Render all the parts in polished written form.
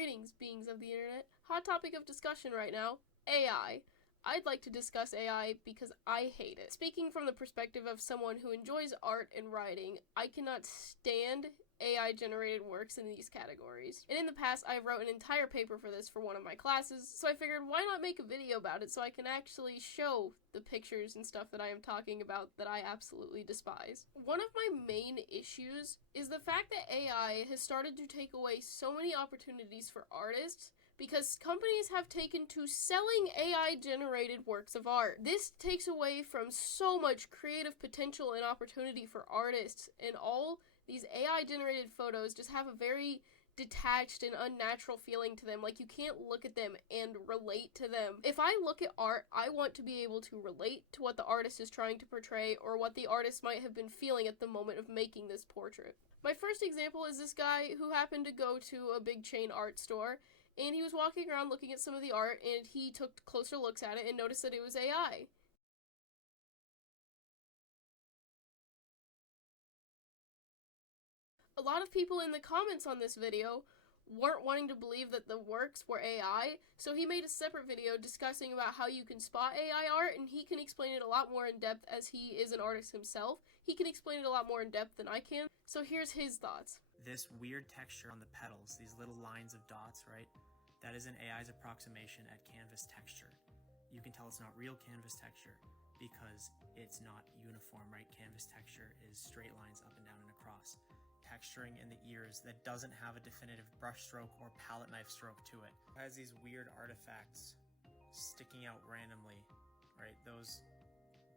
Greetings, beings of the internet. Hot topic of discussion right now, AI. I'd like to discuss AI because I hate it. Speaking from the perspective of someone who enjoys art and writing, I cannot stand AI-generated works in these categories. And in the past, I wrote an entire paper for this for one of my classes, so I figured why not make a video about it so I can actually show the pictures and stuff that I am talking about that I absolutely despise. One of my main issues is the fact that AI has started to take away so many opportunities for artists because companies have taken to selling AI-generated works of art. This takes away from so much creative potential and opportunity for artists, and all these AI-generated photos just have a very detached and unnatural feeling to them, like you can't look at them and relate to them. If I look at art, I want to be able to relate to what the artist is trying to portray or what the artist might have been feeling at the moment of making this portrait. My first example is this guy who happened to go to a big chain art store, and he was walking around looking at some of the art, and he took closer looks at it and noticed that it was AI. A lot of people in the comments on this video weren't wanting to believe that the works were AI, so he made a separate video discussing about how you can spot AI art, and he can explain it a lot more in depth as he is an artist himself. He can explain it a lot more in depth than I can, so here's his thoughts. This weird texture on the petals, these little lines of dots, right? That is an AI's approximation at canvas texture. You can tell it's not real canvas texture because it's not uniform, right? Canvas texture is straight lines up and down and across. Texturing in the ears that doesn't have a definitive brush stroke or palette knife stroke to it. It has these weird artifacts sticking out randomly, right? Those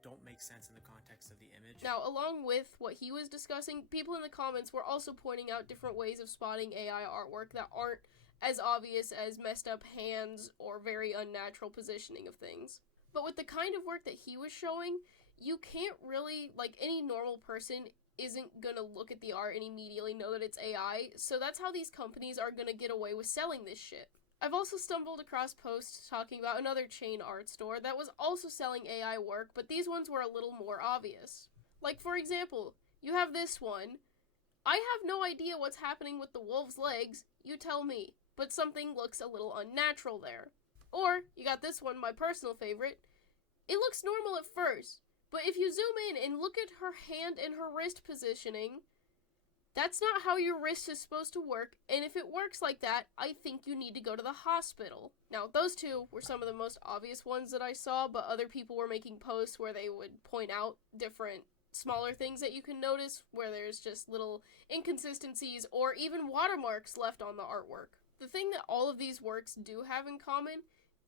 don't make sense in the context of the image. Now, along with what he was discussing, people in the comments were also pointing out different ways of spotting AI artwork that aren't as obvious as messed up hands or very unnatural positioning of things. But with the kind of work that he was showing, you can't really, like any normal person, isn't gonna look at the art and immediately know that it's AI, so that's how these companies are gonna get away with selling this shit. I've also stumbled across posts talking about another chain art store that was also selling AI work, but these ones were a little more obvious. Like, for example, you have this one. I have no idea what's happening with the wolf's legs, you tell me, but something looks a little unnatural there. Or, you got this one, my personal favorite. It looks normal at first, but if you zoom in and look at her hand and her wrist positioning, that's not how your wrist is supposed to work, and if it works like that, I think you need to go to the hospital. Now, those two were some of the most obvious ones that I saw, but other people were making posts where they would point out different smaller things that you can notice, where there's just little inconsistencies or even watermarks left on the artwork. The thing that all of these works do have in common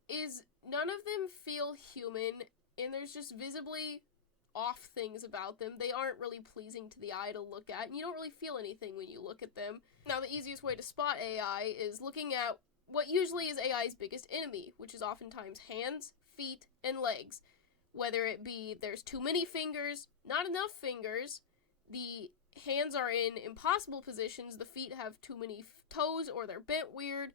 is none of them feel human, and there's just visibly off things about them. They aren't really pleasing to the eye to look at, and you don't really feel anything when you look at them. Now, the easiest way to spot AI is looking at what usually is AI's biggest enemy, which is oftentimes hands, feet, and legs. Whether it be there's too many fingers, not enough fingers, the hands are in impossible positions, the feet have too many toes or they're bent weird,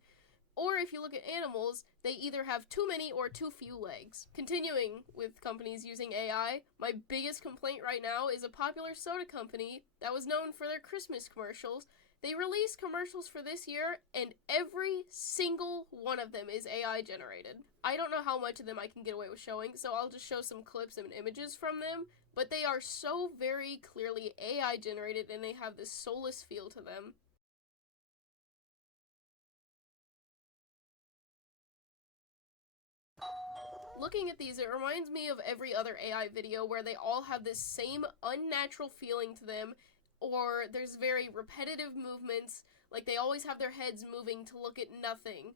or if you look at animals, they either have too many or too few legs. Continuing with companies using AI, my biggest complaint right now is a popular soda company that was known for their Christmas commercials. They released commercials for this year, and every single one of them is AI generated. I don't know how much of them I can get away with showing, so I'll just show some clips and images from them, but they are so very clearly AI generated, and they have this soulless feel to them. Looking at these, it reminds me of every other AI video where they all have this same unnatural feeling to them, or there's very repetitive movements, like they always have their heads moving to look at nothing,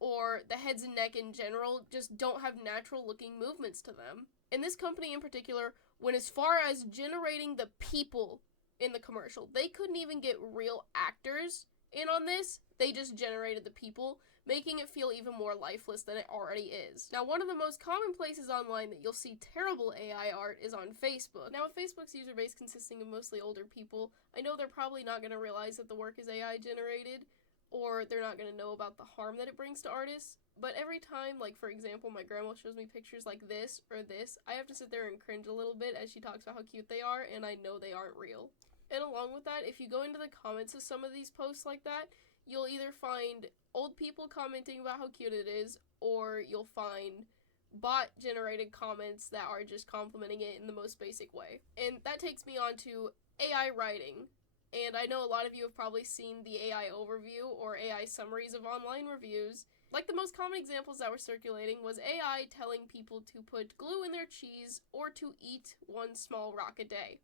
or the heads and neck in general just don't have natural looking movements to them. And this company in particular went as far as generating the people in the commercial. They couldn't even get real actors in on this, they just generated the people, making it feel even more lifeless than it already is. Now, one of the most common places online that you'll see terrible AI art is on Facebook. Now, with Facebook's user base consisting of mostly older people, I know they're probably not going to realize that the work is AI generated, or they're not going to know about the harm that it brings to artists, but every time, like for example, my grandma shows me pictures like this or this, I have to sit there and cringe a little bit as she talks about how cute they are, and I know they aren't real. And along with that, if you go into the comments of some of these posts like that, you'll either find old people commenting about how cute it is, or you'll find bot-generated comments that are just complimenting it in the most basic way. And that takes me on to AI writing. And I know a lot of you have probably seen the AI overview or AI summaries of online reviews. Like, the most common examples that were circulating was AI telling people to put glue in their cheese or to eat one small rock a day.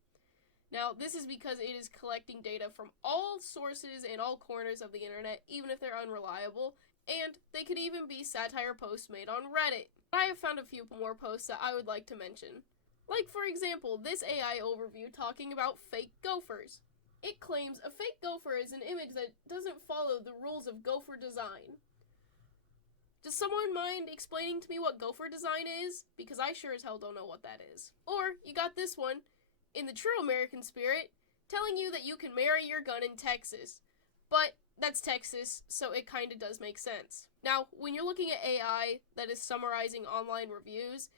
Now, this is because it is collecting data from all sources and all corners of the internet, even if they're unreliable, and they could even be satire posts made on Reddit. I have found a few more posts that I would like to mention. Like, for example, this AI overview talking about fake gophers. It claims a fake gopher is an image that doesn't follow the rules of gopher design. Does someone mind explaining to me what gopher design is? Because I sure as hell don't know what that is. Or, you got this one, in the true American spirit, telling you that you can marry your gun in Texas. But that's Texas, so it kinda does make sense. Now, when you're looking at AI that is summarizing online reviews,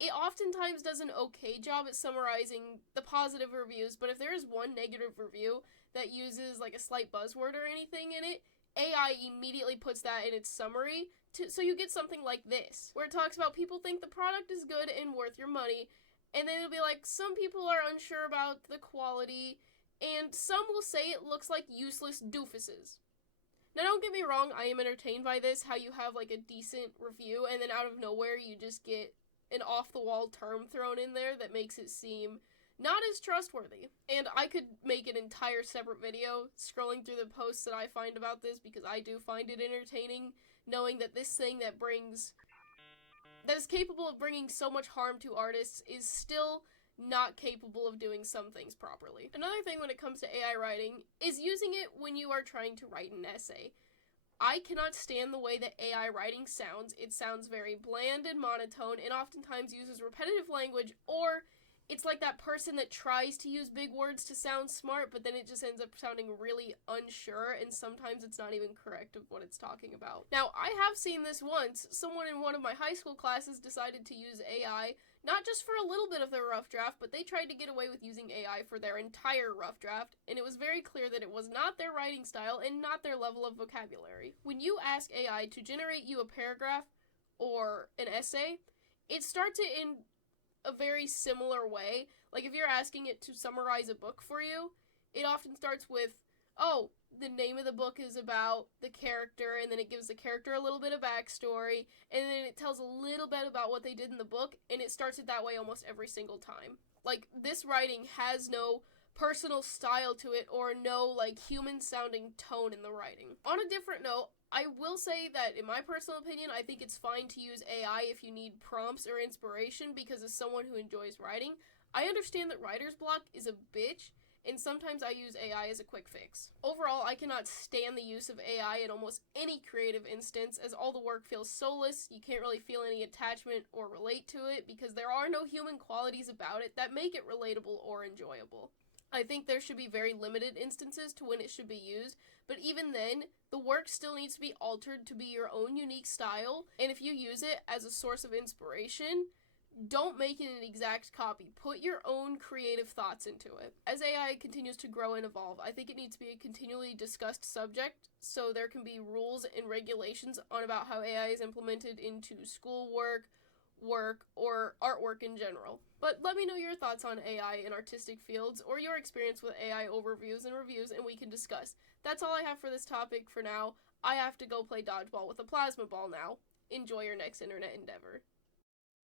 it oftentimes does an okay job at summarizing the positive reviews, but if there is one negative review that uses like a slight buzzword or anything in it, AI immediately puts that in its summary, so you get something like this, where it talks about people think the product is good and worth your money, and then it'll be like, some people are unsure about the quality, and some will say it looks like useless doofuses. Now, don't get me wrong, I am entertained by this, how you have like a decent review, and then out of nowhere you just get an off-the-wall term thrown in there that makes it seem not as trustworthy. And I could make an entire separate video scrolling through the posts that I find about this, because I do find it entertaining, knowing that this thing that is capable of bringing so much harm to artists is still not capable of doing some things properly. Another thing when it comes to AI writing is using it when you are trying to write an essay. I cannot stand the way that AI writing sounds. It sounds very bland and monotone, and oftentimes uses repetitive language, or it's like that person that tries to use big words to sound smart, but then it just ends up sounding really unsure, and sometimes it's not even correct of what it's talking about. Now, I have seen this once. Someone in one of my high school classes decided to use AI, not just for a little bit of their rough draft, but they tried to get away with using AI for their entire rough draft, and it was very clear that it was not their writing style and not their level of vocabulary. When you ask AI to generate you a paragraph or an essay, it starts it in a very similar way. Like, if you're asking it to summarize a book for you, it often starts with, oh, the name of the book is about the character, and then it gives the character a little bit of backstory, and then it tells a little bit about what they did in the book, and it starts it that way almost every single time. Like, this writing has no personal style to it, or no, like, human-sounding tone in the writing. On a different note, I will say that, in my personal opinion, I think it's fine to use AI if you need prompts or inspiration, because as someone who enjoys writing, I understand that writer's block is a bitch, and sometimes I use AI as a quick fix. Overall, I cannot stand the use of AI in almost any creative instance, as all the work feels soulless. You can't really feel any attachment or relate to it, because there are no human qualities about it that make it relatable or enjoyable. I think there should be very limited instances to when it should be used, but even then, the work still needs to be altered to be your own unique style, and if you use it as a source of inspiration, don't make it an exact copy. Put your own creative thoughts into it. As AI continues to grow and evolve, I think it needs to be a continually discussed subject, so there can be rules and regulations on about how AI is implemented into schoolwork, work, or artwork in general. But let me know your thoughts on AI in artistic fields, or your experience with AI overviews and reviews, and we can discuss. That's all I have for this topic for now. I have to go play dodgeball with a plasma ball now. Enjoy your next internet endeavor.